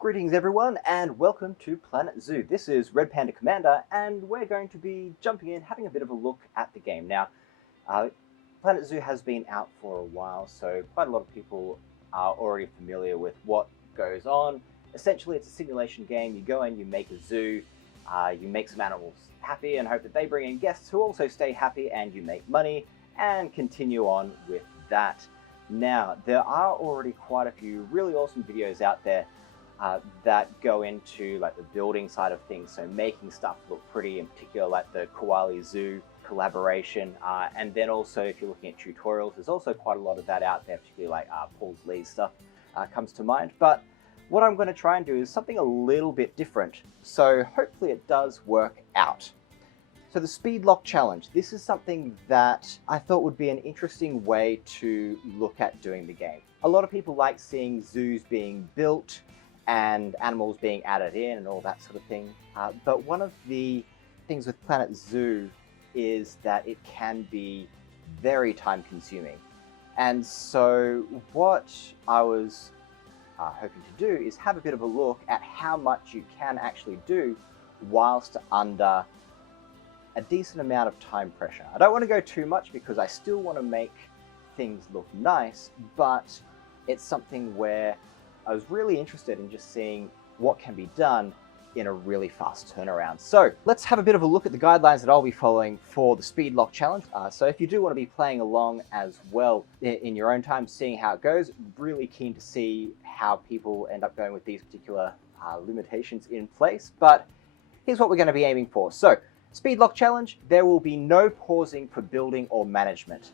Greetings everyone and welcome to Planet Zoo. This is Red Panda Commander and we're going to be jumping in, having a bit of a look at the game. Now, Planet Zoo has been out for a while, so quite a lot of people are already familiar with what goes on. Essentially, it's a simulation game. You go in, you make a zoo, you make some animals happy and hope that they bring in guests who also stay happy, and you make money and continue on with that. Now, there are already quite a few really awesome videos out there that go into like the building side of things, so making stuff look pretty, in particular like the Koali Zoo collaboration, and then also if you're looking at tutorials, there's also quite a lot of that out there, particularly like Paul Lee's stuff comes to mind. But what I'm going to try and do is something a little bit different, so hopefully it does work out. So the Speed Lock Challenge, this is something that I thought would be an interesting way to look at doing the game. A lot of people like seeing zoos being built and animals being added in and all that sort of thing. But one of the things with Planet Zoo is that it can be very time consuming. And so what I was hoping to do is have a bit of a look at how much you can actually do whilst under a decent amount of time pressure. I don't want to go too much because I still want to make things look nice, but it's something where I was really interested in just seeing what can be done in a really fast turnaround. So let's have a bit of a look at the guidelines that I'll be following for the Speed Lock Challenge. So if you do want to be playing along as well in your own time, seeing how it goes, really keen to see how people end up going with these particular limitations in place. But here's what we're going to be aiming for. So Speed Lock Challenge, there will be no pausing for building or management.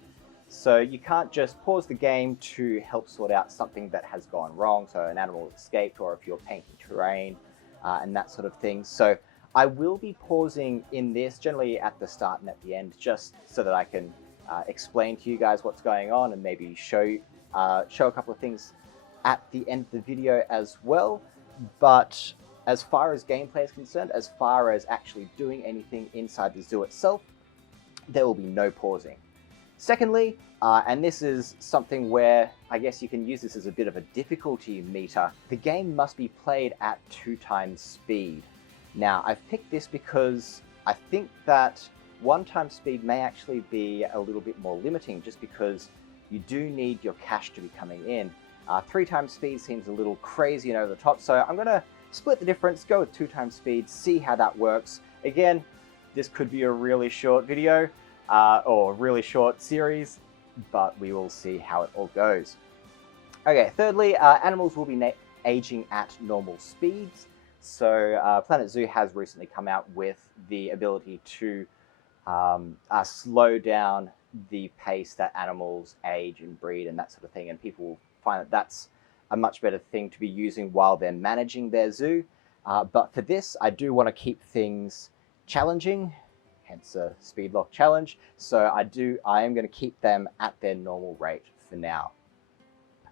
So you can't just pause the game to help sort out something that has gone wrong, so an animal escaped, or if you're painting terrain and that sort of thing. So I will be pausing in this, generally at the start and at the end, just so that I can explain to you guys what's going on and maybe show a couple of things at the end of the video as well. But as far as gameplay is concerned, as far as actually doing anything inside the zoo itself, there will be no pausing. Secondly, and this is something where I guess you can use this as a bit of a difficulty meter, the game must be played at 2x speed. Now, I've picked this because I think that 1x speed may actually be a little bit more limiting, just because you do need your cash to be coming in. 3x speed seems a little crazy and over the top, so I'm going to split the difference, go with 2x speed, see how that works. Again, this could be a really short video, or really short series, but we will see how it all goes. Okay, thirdly, animals will be aging at normal speeds. So Planet Zoo has recently come out with the ability to slow down the pace that animals age and breed and that sort of thing, and people will find that that's a much better thing to be using while they're managing their zoo. But for this, I do want to keep things challenging, hence a Speed Lock Challenge. So I am going to keep them at their normal rate for now.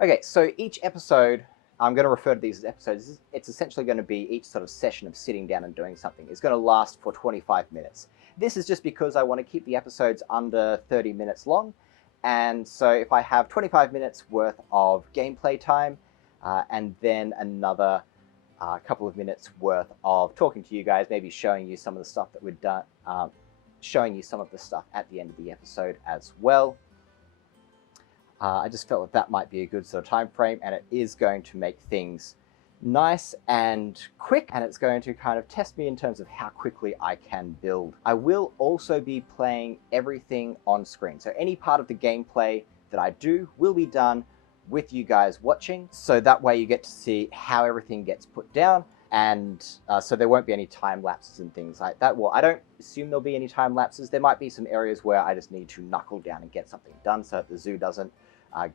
Okay, so each episode, I'm going to refer to these as episodes. It's essentially going to be each sort of session of sitting down and doing something. It's going to last for 25 minutes. This is just because I want to keep the episodes under 30 minutes long. And so if I have 25 minutes worth of gameplay time, and then another couple of minutes worth of talking to you guys, maybe showing you some of the stuff that we've done, showing you some of the stuff at the end of the episode as well. I just felt that might be a good sort of time frame, and it is going to make things nice and quick, and it's going to kind of test me in terms of how quickly I can build. I will also be playing everything on screen, so any part of the gameplay that I do will be done with you guys watching, so that way you get to see how everything gets put down. And so there won't be any time lapses and things like that. Well, I don't assume there'll be any time lapses. There might be some areas where I just need to knuckle down and get something done so that the zoo doesn't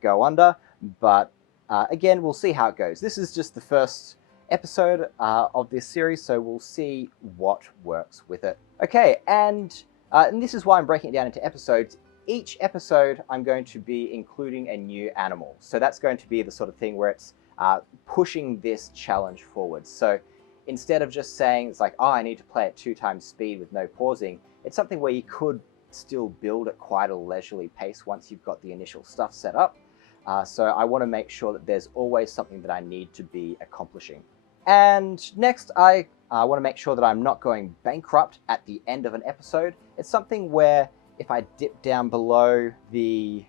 go under. But again, we'll see how it goes. This is just the first episode of this series, so we'll see what works with it. Okay, and this is why I'm breaking it down into episodes. Each episode, I'm going to be including a new animal. So that's going to be the sort of thing where it's pushing this challenge forward. So instead of just saying it's like, oh, I need to play at 2x speed with no pausing, it's something where you could still build at quite a leisurely pace once you've got the initial stuff set up. So I want to make sure that there's always something that I need to be accomplishing. And next, I want to make sure that I'm not going bankrupt at the end of an episode. It's something where if I dip down below the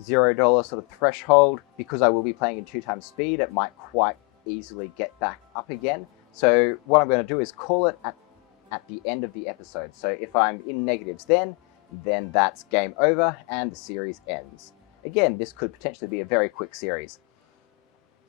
$0 sort of threshold, because I will be playing in 2x speed, it might quite easily get back up again. So what I'm going to do is call it at the end of the episode. So if I'm in negatives then that's game over and the series ends. Again, this could potentially be a very quick series.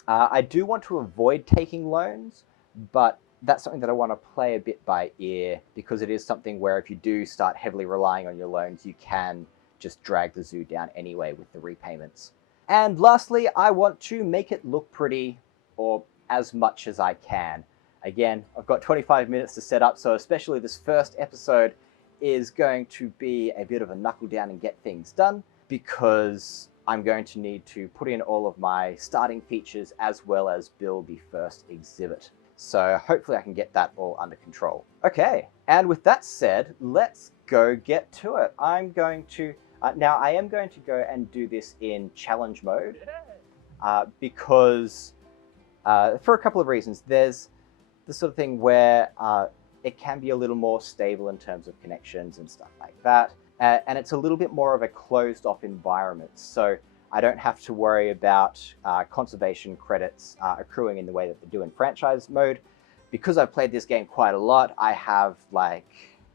I do want to avoid taking loans, but that's something that I want to play a bit by ear, because it is something where if you do start heavily relying on your loans, you can just drag the zoo down anyway with the repayments. And lastly, I want to make it look pretty, or as much as I can. Again, I've got 25 minutes to set up, so especially this first episode is going to be a bit of a knuckle down and get things done, because I'm going to need to put in all of my starting features as well as build the first exhibit. So hopefully I can get that all under control. Okay, and with that said, let's go get to it. I'm going to, now I am going to go and do this in challenge mode, because for a couple of reasons. There's the sort of thing where it can be a little more stable in terms of connections and stuff like that. And it's a little bit more of a closed off environment. So I don't have to worry about conservation credits accruing in the way that they do in franchise mode. Because I've played this game quite a lot, I have like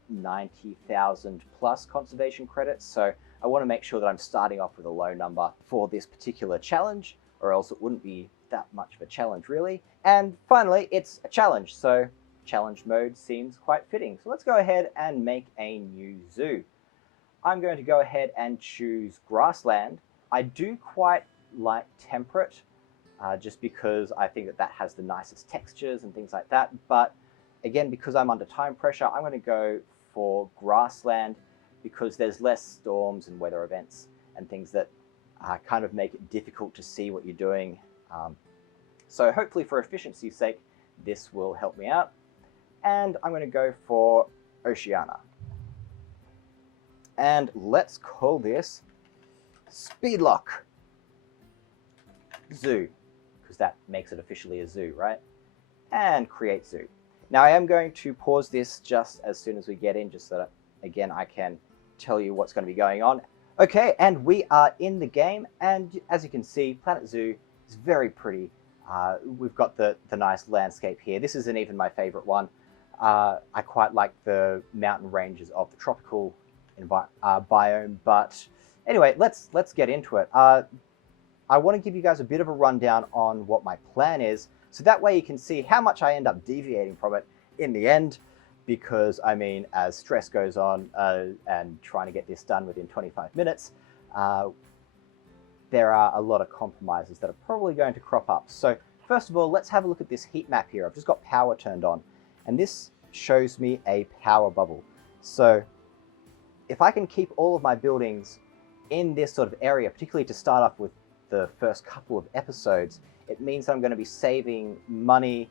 90,000 plus conservation credits. So I want to make sure that I'm starting off with a low number for this particular challenge, or else it wouldn't be that much of a challenge really. And finally, it's a challenge, so challenge mode seems quite fitting. So let's go ahead and make a new zoo. I'm going to go ahead and choose grassland. I do quite like temperate, just because I think that has the nicest textures and things like that. But again, because I'm under time pressure, I'm going to go for grassland, because there's less storms and weather events and things that kind of make it difficult to see what you're doing. So hopefully for efficiency's sake, this will help me out. And I'm going to go for Oceania. And let's call this Speedlock Zoo, because that makes it officially a zoo, right? And create zoo. Now I am going to pause this just as soon as we get in, just so that, again, I can tell you what's going to be going on. Okay, and we are in the game, and as you can see, Planet Zoo is very pretty. We've got the nice landscape here. This isn't even my favorite one. I quite like the mountain ranges of the tropical biome, but anyway, let's get into it. I want to give you guys a bit of a rundown on what my plan is, so that way you can see how much I end up deviating from it in the end, because I mean, as stress goes on and trying to get this done within 25 minutes, there are a lot of compromises that are probably going to crop up. So first of all, let's have a look at this heat map here. I've just got power turned on, and this shows me a power bubble. So if I can keep all of my buildings in this sort of area, particularly to start off with the first couple of episodes, it means I'm going to be saving money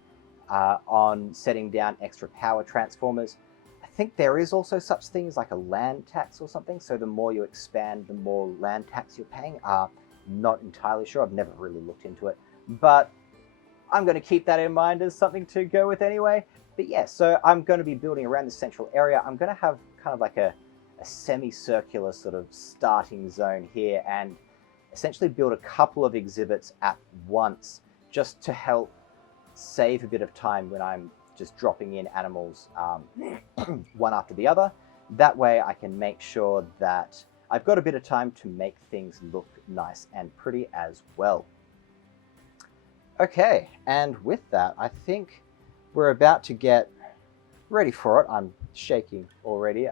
on setting down extra power transformers. I think there is also such things like a land tax or something, so the more you expand, the more land tax you're paying. Not entirely sure, I've never really looked into it, but I'm going to keep that in mind as something to go with anyway. But yeah, so I'm going to be building around the central area. I'm going to have kind of like a semicircular sort of starting zone here, and essentially build a couple of exhibits at once, just to help save a bit of time when I'm just dropping in animals one after the other. That way I can make sure that I've got a bit of time to make things look nice and pretty as well. Okay, and with that, I think we're about to get ready for it. I'm shaking already.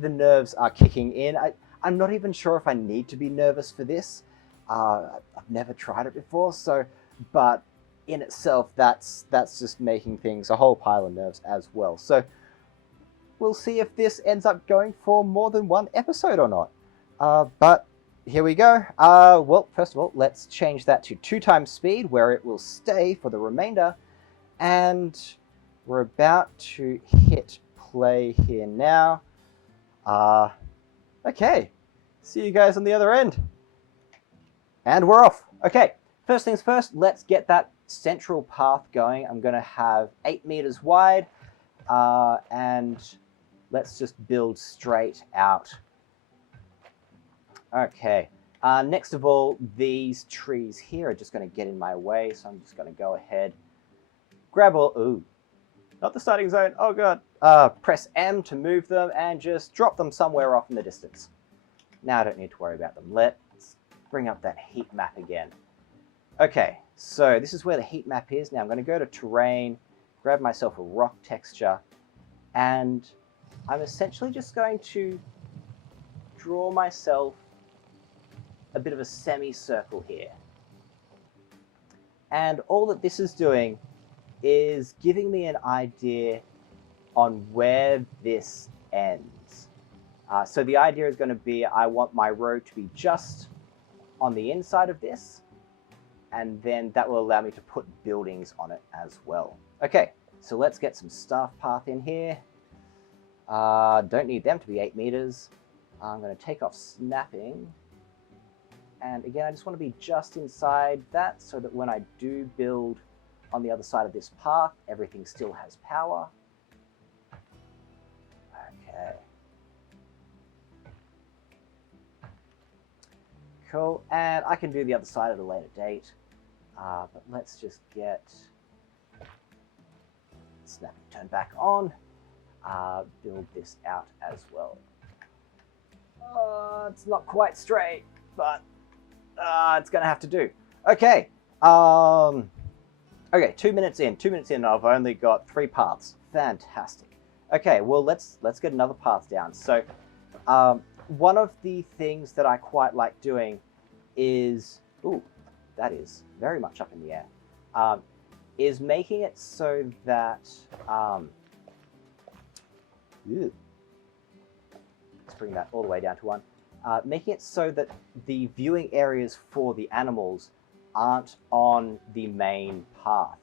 The nerves are kicking in. I'm not even sure if I need to be nervous for this. I've never tried it before, so, but in itself, that's just making things a whole pile of nerves as well. So we'll see if this ends up going for more than one episode or not. But here we go. Well, first of all, let's change that to 2x speed, where it will stay for the remainder. And we're about to hit play here now. Okay, see you guys on the other end. And we're off. Okay, first things first, let's get that central path going. I'm going to have 8 meters wide, and let's just build straight out. Okay. Next of all, these trees here are just going to get in my way, so I'm just going to go ahead, grab all. Ooh, not the starting zone. Oh god. Press M to move them and just drop them somewhere off in the distance. Now I don't need to worry about them. Let's bring up that heat map again. Okay, so this is where the heat map is. Now I'm going to go to terrain, grab myself a rock texture, and I'm essentially just going to draw myself a bit of a semicircle here. And all that this is doing is giving me an idea on where this ends. So the idea is going to be, I want my road to be just on the inside of this, and then that will allow me to put buildings on it as well. Okay, so let's get some staff path in here. Don't need them to be 8 meters. I'm going to take off snapping. And again, I just want to be just inside that so that when I do build on the other side of this path, everything still has power. Okay. Cool, and I can do the other side at a later date. But let's just get snapping turned back on. Build this out as well. It's not quite straight, but it's gonna have to do. Okay. Okay, 2 minutes in. 2 minutes in, I've only got 3 paths. Fantastic. Okay, well let's get another path down. So one of the things that I quite like doing is, ooh, that is very much up in the air, is making it so that let's bring that all the way down to 1. Making it so that the viewing areas for the animals aren't on the main path.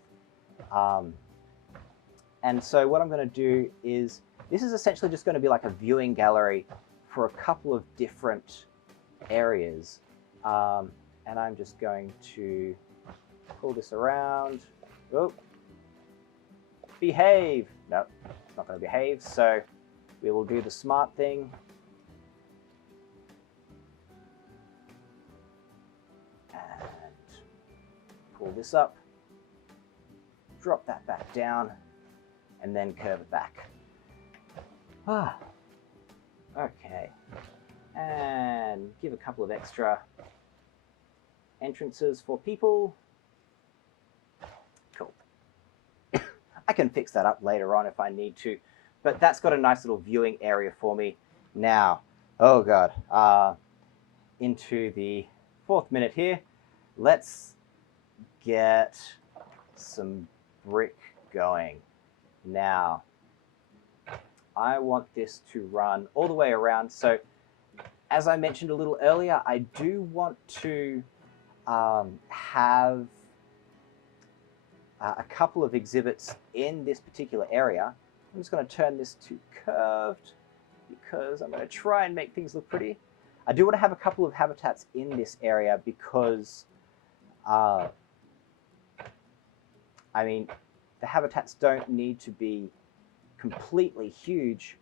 And so what I'm going to do is, this is essentially just going to be like a viewing gallery for a couple of different areas. And I'm just going to pull this around. Oh, behave. No, it's not going to behave. So we will do the smart thing. Pull this up, drop that back down, and then curve it back. Okay. And give a couple of extra entrances for people. Cool. I can fix that up later on if I need to, but that's got a nice little viewing area for me. Now, oh god, into the 4th minute here. Let's get some brick going. Now, I want this to run all the way around. So, as I mentioned a little earlier, I do want to have a couple of exhibits in this particular area. I'm just going to turn this to curved because I'm going to try and make things look pretty. I do want to have a couple of habitats in this area because I mean, the habitats don't need to be completely huge,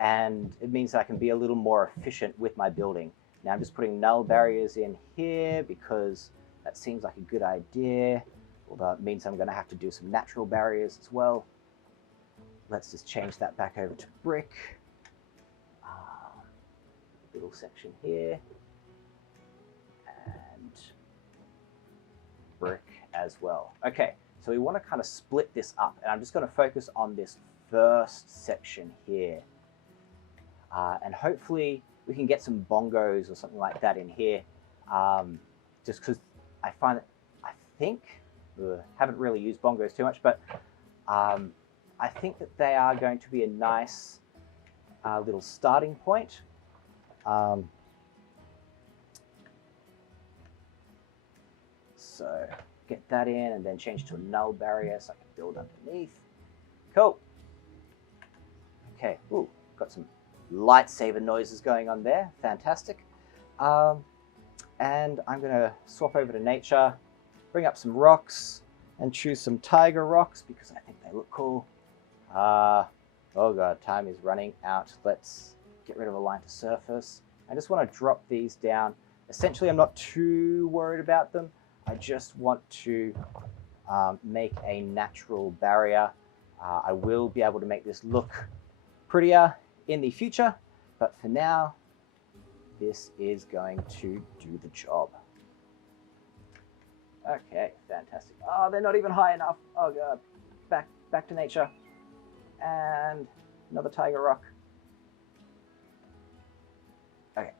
and it means that I can be a little more efficient with my building. Now I'm just putting null barriers in here because that seems like a good idea, although it means I'm going to have to do some natural barriers as well. Let's just change that back over to brick. Little section here. Brick as well. Okay, so we want to kind of split this up, and I'm just going to focus on this first section here, and hopefully we can get some bongos or something like that in here, just because I find that haven't really used bongos too much, but I think that they are going to be a nice little starting point. So get that in and then change to a null barrier so I can build underneath. Cool. Okay, ooh, got some lightsaber noises going on there. Fantastic. And I'm going to swap over to nature, bring up some rocks, and choose some tiger rocks because I think they look cool. Oh god, time is running out. Let's get rid of align to surface. I just want to drop these down. Essentially, I'm not too worried about them. I just want to make a natural barrier. I will be able to make this look prettier in the future, but for now, this is going to do the job. Okay, fantastic. Oh, they're not even high enough. Oh god. Back to nature. And another tiger rock. Okay.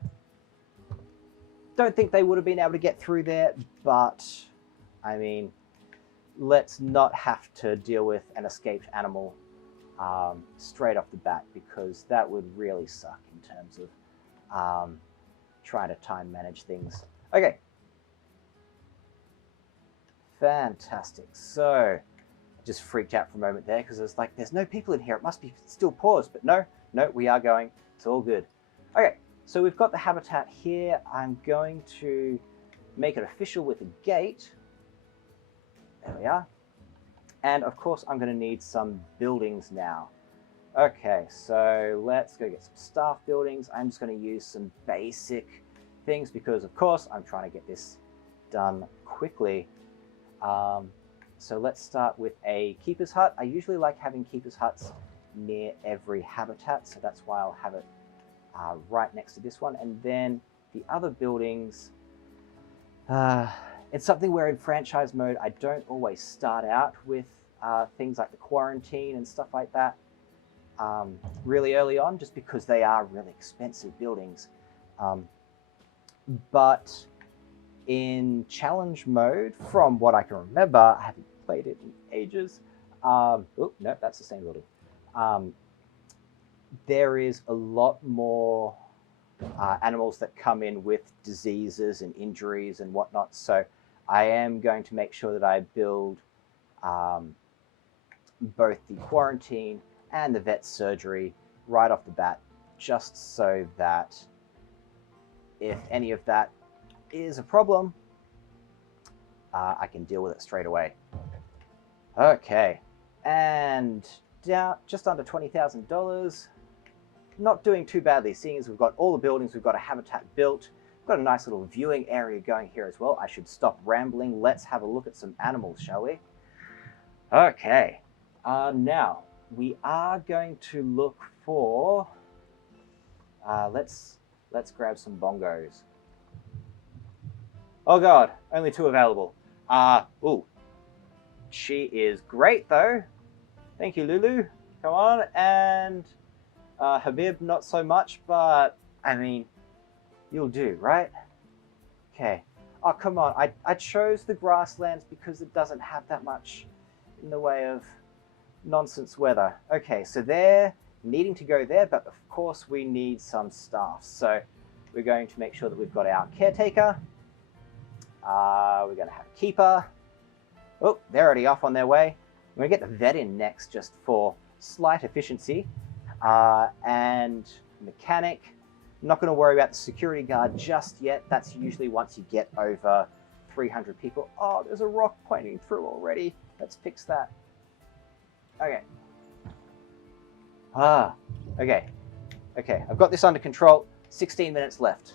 Don't think they would have been able to get through there, but I mean, let's not have to deal with an escaped animal straight off the bat, because that would really suck in terms of trying to time manage things. Okay. Fantastic. So, just freaked out for a moment there because it's like, there's no people in here. It must be still paused, but no, we are going. It's all good. Okay, so we've got the habitat here. I'm going to make it official with a gate. There we are. And of course, I'm going to need some buildings now. Okay, so let's go get some staff buildings. I'm just going to use some basic things because, of course, I'm trying to get this done quickly. So let's start with a keeper's hut. I usually like having keeper's huts near every habitat, so that's why I'll have it right next to this one. And then the other buildings, it's something where in franchise mode, I don't always start out with things like the quarantine and stuff like that really early on, just because they are really expensive buildings. But in challenge mode, from what I can remember, I haven't played it in ages. Oh, no, that's the same building. There is a lot more animals that come in with diseases and injuries and whatnot. So I am going to make sure that I build both the quarantine and the vet surgery right off the bat, just so that if any of that is a problem, I can deal with it straight away. Okay, and down just under $20,000. Not doing too badly, seeing as we've got all the buildings, we've got a habitat built, we've got a nice little viewing area going here as well. I should stop rambling. Let's have a look at some animals, shall we? Okay, now we are going to look for. Let's grab some bongos. Oh god, only 2 available. Ooh. She is great though. Thank you, Lulu. Come on. And Habib, not so much, but I mean, you'll do, right? Okay. Oh, come on. I chose the grasslands because it doesn't have that much in the way of nonsense weather. Okay, so they're needing to go there, but of course we need some staff. So we're going to make sure that we've got our caretaker. We're going to have a keeper. Oh, they're already off on their way. We're going to get the vet in next just for slight efficiency. And mechanic. I'm not going to worry about the security guard just yet. That's usually once you get over 300 people. Oh, there's a rock pointing through already. Let's fix that. Okay. Okay. Okay, I've got this under control. 16 minutes left.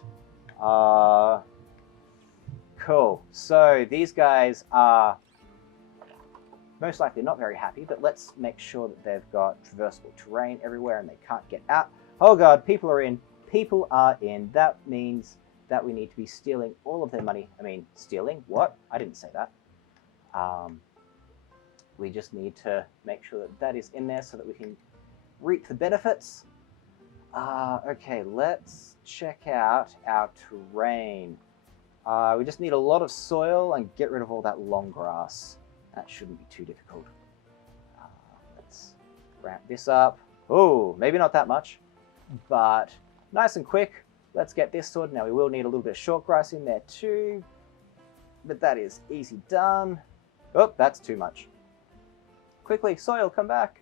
Cool. So these guys are most likely not very happy, but let's make sure that they've got traversable terrain everywhere and they can't get out. Oh god, people are in. People are in. That means that we need to be stealing all of their money. I mean, stealing? What? I didn't say that. We just need to make sure that that is in there so that we can reap the benefits. Okay, let's check out our terrain. We just need a lot of soil and get rid of all that long grass. That shouldn't be too difficult. Let's ramp this up. Oh, maybe not that much, but nice and quick. Let's get this sorted. Now we will need a little bit of short grass in there too, but that is easy done. Oh, that's too much. Quickly, soil, come back.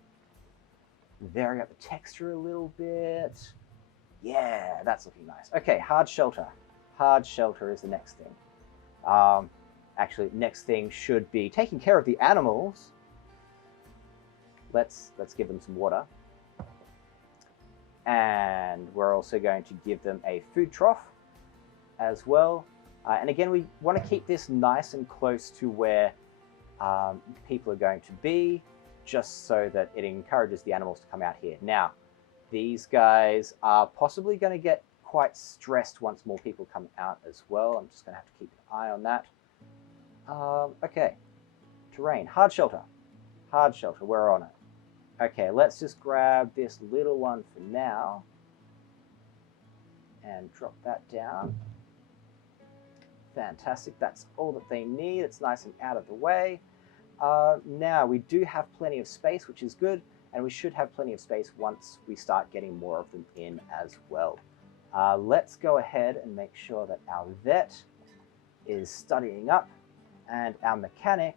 Vary up the texture a little bit. Yeah, that's looking nice. Okay, hard shelter. Hard shelter is the next thing. Actually, next thing should be taking care of the animals. Let's give them some water. And we're also going to give them a food trough as well. And again, we want to keep this nice and close to where people are going to be, just so that it encourages the animals to come out here. Now, these guys are possibly going to get quite stressed once more people come out as well. I'm just going to have to keep an eye on that. Okay, terrain, hard shelter. Hard shelter, we're on it. Okay, let's just grab this little one for now and drop that down. Fantastic, that's all that they need. It's nice and out of the way. Now, we do have plenty of space, which is good, and we should have plenty of space once we start getting more of them in as well. Let's go ahead and make sure that our vet is studying up, and our mechanic,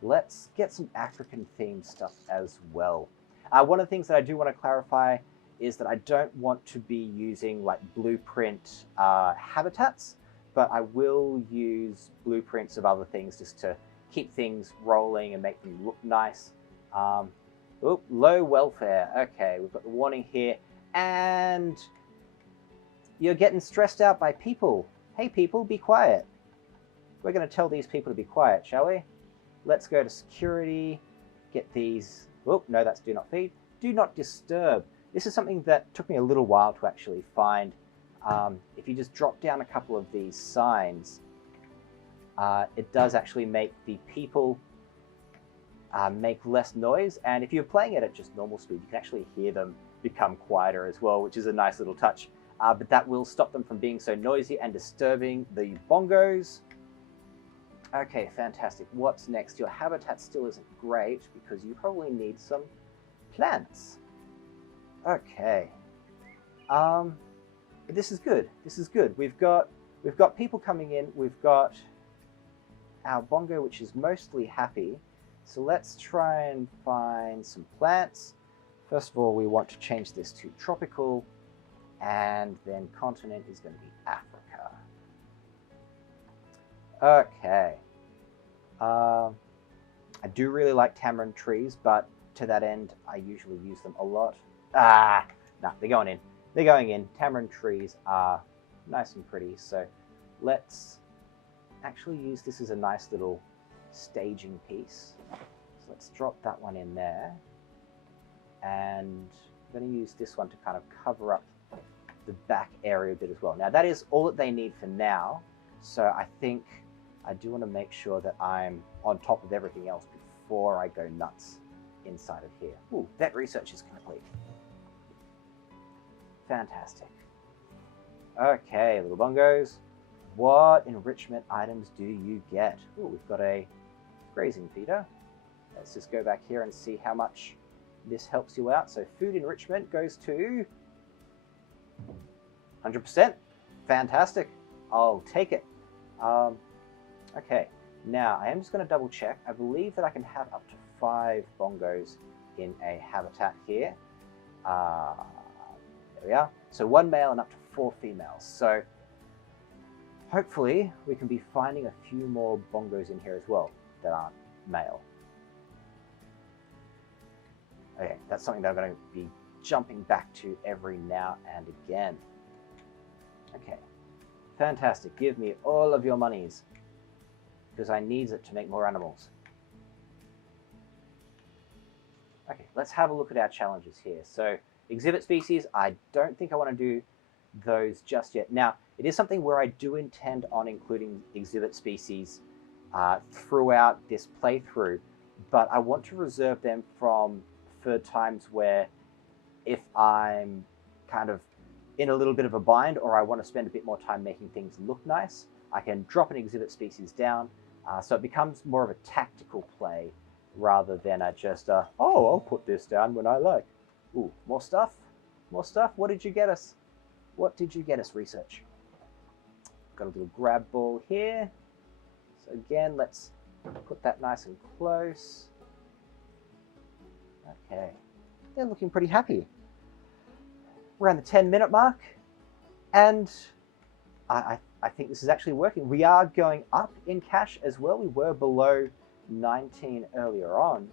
let's get some African-themed stuff as well. One of the things that I do want to clarify is that I don't want to be using like blueprint habitats, but I will use blueprints of other things just to keep things rolling and make them look nice. Oh, low welfare. Okay, we've got the warning here. And you're getting stressed out by people. Hey people, be quiet. We're going to tell these people to be quiet, shall we? Let's go to security, get these. Oh, no, that's do not feed. Do not disturb. This is something that took me a little while to actually find. If you just drop down a couple of these signs, it does actually make the people make less noise. And if you're playing it at just normal speed, you can actually hear them become quieter as well, which is a nice little touch. But that will stop them from being so noisy and disturbing the bongos. Okay, fantastic. What's next? Your habitat still isn't great because you probably need some plants. Okay. This is good. This is good. We've got people coming in. We've got our bongo, which is mostly happy. So let's try and find some plants. First of all, we want to change this to tropical, and then continent is going to be Africa. Okay. I do really like tamarind trees, but to that end, I usually use them a lot. No, they're going in. They're going in. Tamarind trees are nice and pretty, so let's actually use this as a nice little staging piece. So let's drop that one in there. And I'm going to use this one to kind of cover up the back area a bit as well. Now, that is all that they need for now, so I think I do want to make sure that I'm on top of everything else before I go nuts inside of here. Ooh, vet research is complete. Fantastic. Okay, little bongos. What enrichment items do you get? Ooh, we've got a grazing feeder. Let's just go back here and see how much this helps you out. So food enrichment goes to 100%. Fantastic. I'll take it. Okay, now I am just going to double check. I believe that I can have up to 5 bongos in a habitat here. There we are. So 1 male and up to 4 females. So hopefully we can be finding a few more bongos in here as well that aren't male. Okay, that's something that I'm going to be jumping back to every now and again. Okay, fantastic. Give me all of your monies, because I need it to make more animals. Okay, let's have a look at our challenges here. So, exhibit species, I don't think I want to do those just yet. Now, it is something where I do intend on including exhibit species throughout this playthrough, but I want to reserve them for times where if I'm kind of in a little bit of a bind, or I want to spend a bit more time making things look nice, I can drop an exhibit species down, so it becomes more of a tactical play rather than just oh, I'll put this down when I like. Ooh, more stuff? More stuff? What did you get us? What did you get us, research? Got a little grab ball here. So again, let's put that nice and close. Okay, they're looking pretty happy. We're around the 10-minute mark, and I I think this is actually working. We are going up in cash as well. We were below 19 earlier on.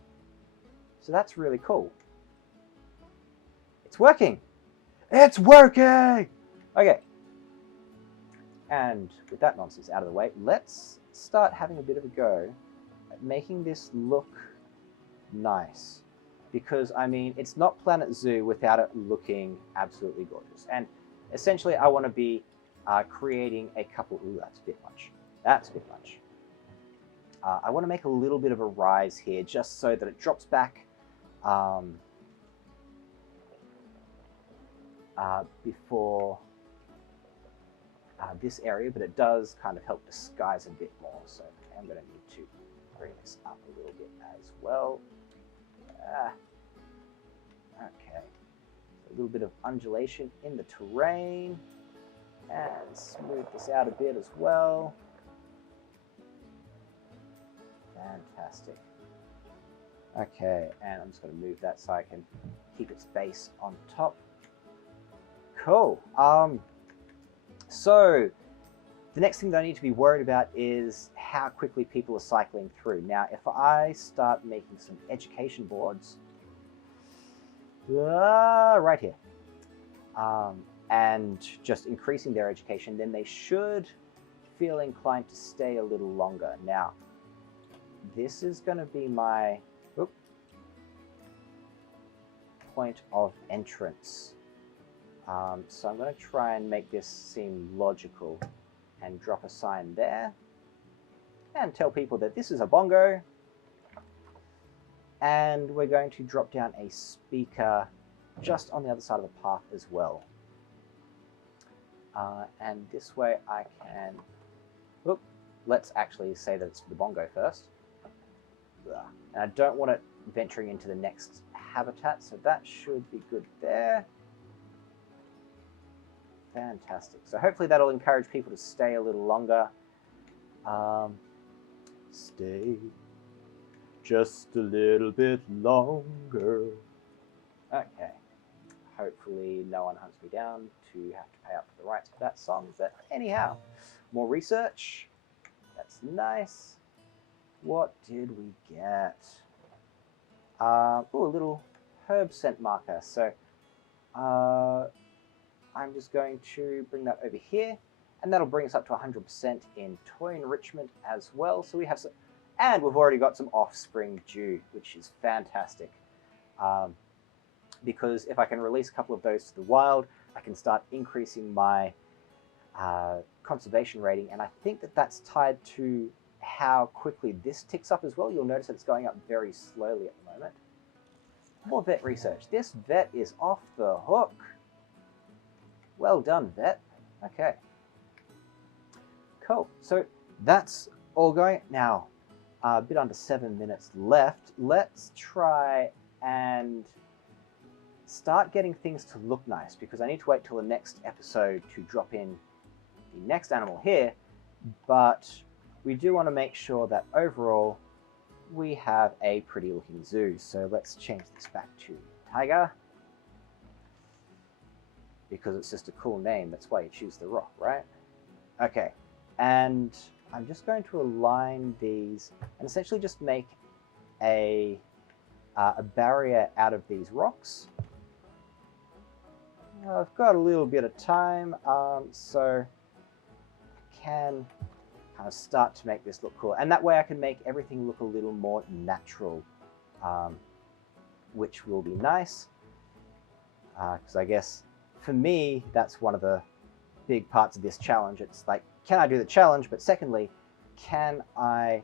So that's really cool. It's working. It's working! Okay. And with that nonsense out of the way, let's start having a bit of a go at making this look nice. Because, I mean, it's not Planet Zoo without it looking absolutely gorgeous. And essentially, I want to be creating a couple... Ooh, that's a bit much. That's a bit much. I want to make a little bit of a rise here, just so that it drops back before this area, but it does kind of help disguise a bit more. So I'm going to need to bring this up a little bit as well. Okay, a little bit of undulation in the terrain, and smooth this out a bit as well. Fantastic. Okay, and I'm just going to move that so I can keep its base on top. Cool. So the next thing that I need to be worried about is how quickly people are cycling through. Now, if I start making some education boards right here, and just increasing their education, then they should feel inclined to stay a little longer. Now, this is going to be my point of entrance. So I'm going to try and make this seem logical and drop a sign there and tell people that this is a bongo, and we're going to drop down a speaker just on the other side of the path as well. And this way I can... let's actually say that it's the bongo first. And I don't want it venturing into the next habitat, so that should be good there. Fantastic. So hopefully that'll encourage people to stay a little longer. Stay just a little bit longer. Okay. Hopefully no one hunts me down to have to pay up for the rights for that song. But anyhow, more research. That's nice. What did we get? A little herb scent marker. So I'm just going to bring that over here, and that'll bring us up to 100% in toy enrichment as well. So we have some, and we've already got some offspring due, which is fantastic. Because if I can release a couple of those to the wild, I can start increasing my conservation rating, and I think that that's tied to how quickly this ticks up as well. You'll notice that it's going up very slowly at the moment. More vet research. This vet is off the hook. Well done, vet. Okay. Cool. So that's all going. Now, a bit under 7 minutes left. Let's try and start getting things to look nice, because I need to wait till the next episode to drop in the next animal here. But we do want to make sure that overall we have a pretty looking zoo. So let's change this back to tiger, because it's just a cool name. That's why you choose the rock, right? Okay, and I'm just going to align these and essentially just make a barrier out of these rocks. I've got a little bit of time, so I can kind of start to make this look cool. And that way I can make everything look a little more natural, which will be nice. Because I guess for me, that's one of the big parts of this challenge. It's like, can I do the challenge? But secondly, can I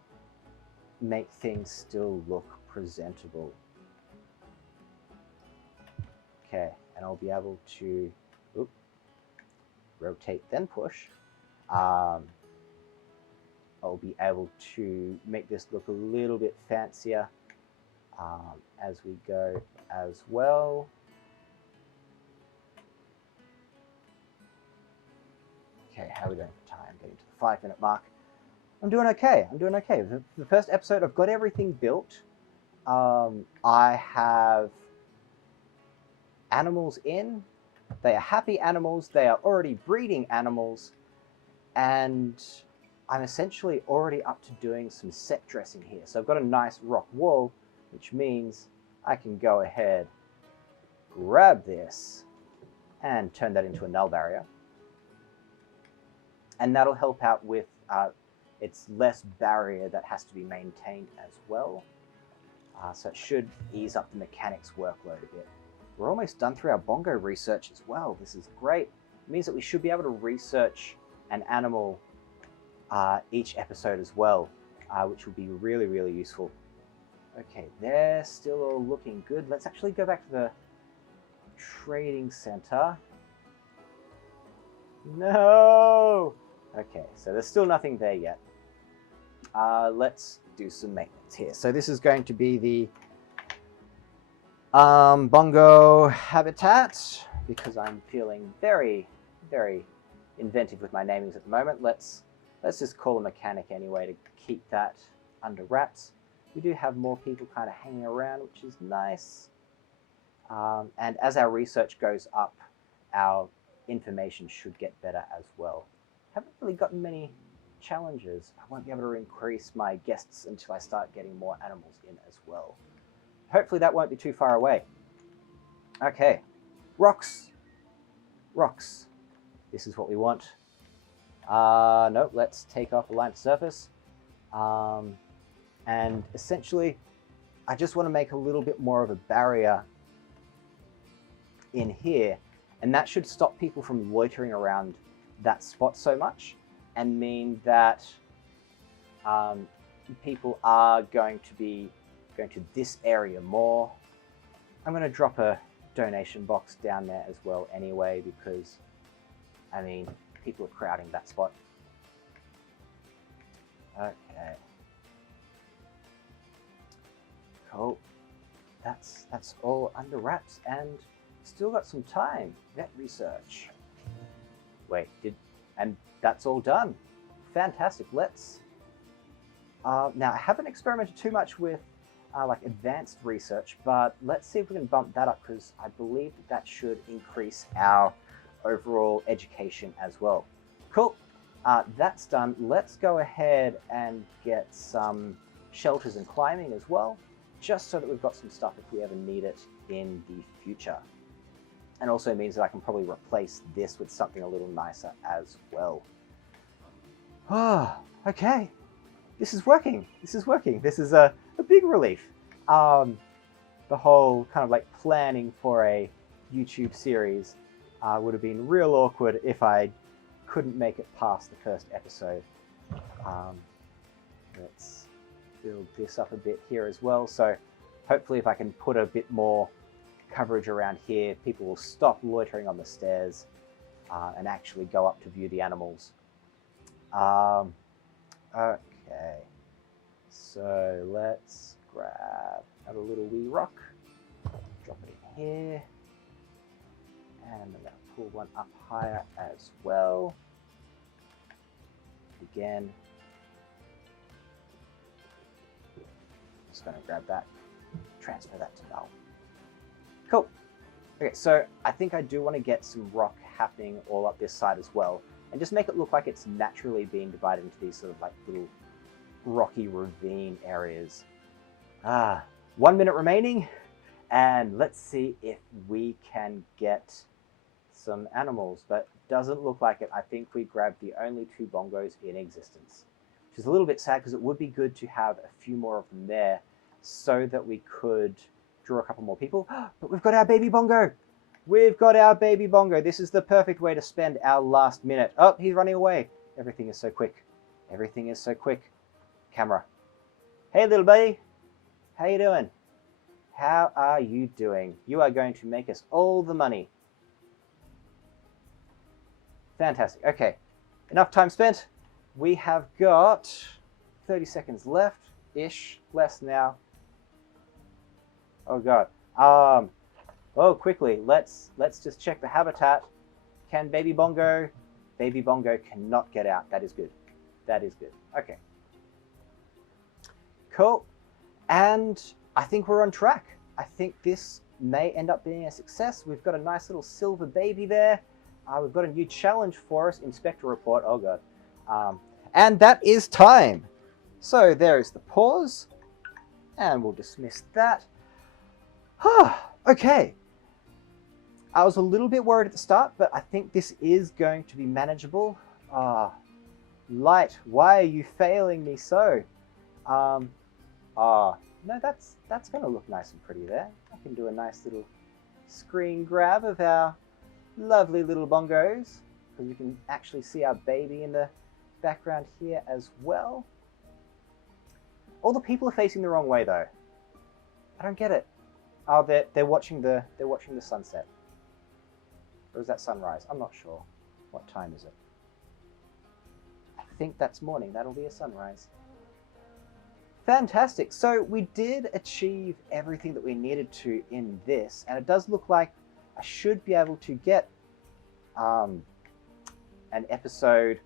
make things still look presentable? Okay, and I'll be able to rotate, then push. I'll be able to make this look a little bit fancier as we go as well. Okay, how are we doing for time? Getting to the 5-minute mark. I'm doing okay. I'm doing okay. The first episode, I've got everything built. I have animals in. They are happy animals. They are already breeding animals. and I'm essentially already up to doing some set dressing here. So I've got a nice rock wall, which means I can go ahead, grab this, and turn that into a null barrier. And that'll help out with it's less barrier that has to be maintained as well. So it should ease up the mechanics workload a bit. We're almost done through our bongo research as well. This is great. It means that we should be able to research an animal each episode as well, which will be really, really useful. Okay, they're still all looking good. Let's actually go back to the trading center. No! Okay, so there's still nothing there yet. Let's do some maintenance here. So this is going to be the bongo habitat, because I'm feeling very, very inventive with my namings at the moment. Let's just call a mechanic anyway to keep that under wraps. We do have more people kind of hanging around, which is nice. And as our research goes up, our information should get better as well. Haven't really gotten many challenges. I won't be able to increase my guests until I start getting more animals in as well. Hopefully that won't be too far away. Okay, rocks. Rocks. This is what we want. No, let's take off aligned surface. And essentially, I just want to make a little bit more of a barrier in here, and that should stop people from loitering around that spot so much, and mean that people are going to be going to this area more. I'm going to drop a donation box down there as well anyway, because I mean, people are crowding that spot. Okay. Cool. That's all under wraps, and still got some time. Vet research. Wait, and that's all done. Fantastic. Let's now I haven't experimented too much with like advanced research, but let's see if we can bump that up, because I believe that should increase our overall education as well. Cool. That's done. Let's go ahead and get some shelters and climbing as well, just so that we've got some stuff if we ever need it in the future. And also means that I can probably replace this with something a little nicer as well. Ah, okay. This is working. This is working. This is a big relief. The whole kind of like planning for a YouTube series would have been real awkward if I couldn't make it past the first episode. Let's build this up a bit here as well. So hopefully if I can put a bit more coverage around here, people will stop loitering on the stairs and actually go up to view the animals. Okay, so let's grab another little wee rock, drop it in here, and I'm going to pull one up higher as well. Again, just going to grab that, transfer that to null. Cool. Okay, so I think I do want to get some rock happening all up this side as well, and just make it look like it's naturally being divided into these sort of like little rocky ravine areas. 1 minute remaining, and let's see if we can get some animals, but doesn't look like it. I think we grabbed the only 2 bongos in existence, which is a little bit sad, because it would be good to have a few more of them there so that we could draw a couple more people. But we've got our baby bongo. We've got our baby bongo. This is the perfect way to spend our last minute. Oh, he's running away. Everything is so quick. Everything is so quick. Camera. Hey, little buddy. How you doing? How are you doing? You are going to make us all the money. Fantastic. Okay. Enough time spent. We have got 30 seconds left-ish. Less now. Oh god. Oh, quickly, let's just check the habitat. Can baby bongo? Baby bongo cannot get out. That is good. That is good. Okay. Cool. And I think we're on track. I think this may end up being a success. We've got a nice little silver baby there. We've got a new challenge for us, Inspector Report. Oh god. And that is time. So there is the pause, and we'll dismiss that. Okay. I was a little bit worried at the start, but I think this is going to be manageable. Light, why are you failing me so? No, that's going to look nice and pretty there. I can do a nice little screen grab of our lovely little bongos, because we can actually see our baby in the background here as well. All the people are facing the wrong way though. I don't get it. Oh, they're watching the sunset. Or is that sunrise? I'm not sure. What time is it? I think that's morning. That'll be a sunrise. Fantastic. So we did achieve everything that we needed to in this, and it does look like I should be able to get an episode,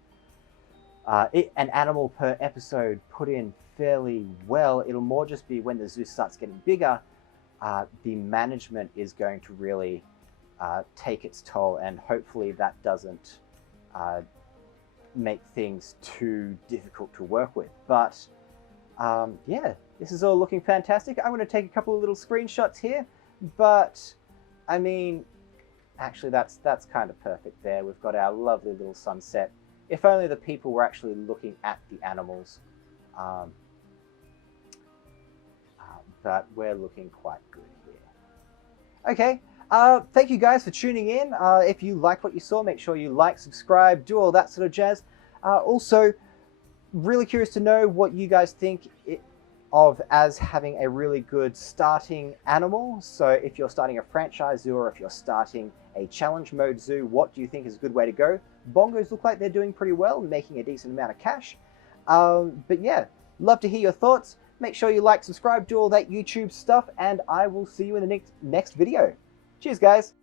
an animal per episode put in fairly well. It'll more just be when the zoo starts getting bigger, the management is going to really take its toll, and hopefully that doesn't make things too difficult to work with. But yeah, this is all looking fantastic. I'm going to take a couple of little screenshots here, but I mean, actually that's kind of perfect there. We've got our lovely little sunset. If only the people were actually looking at the animals. But we're looking quite good here. Okay, thank you guys for tuning in. If you like what you saw, make sure you like, subscribe, do all that sort of jazz. Also, really curious to know what you guys think of as having a really good starting animal. So if you're starting a franchise zoo, or if you're starting a challenge mode zoo, what do you think is a good way to go? Bongos look like they're doing pretty well, making a decent amount of cash. But yeah, love to hear your thoughts. Make sure you like, subscribe, do all that YouTube stuff, and I will see you in the next video. Cheers, guys.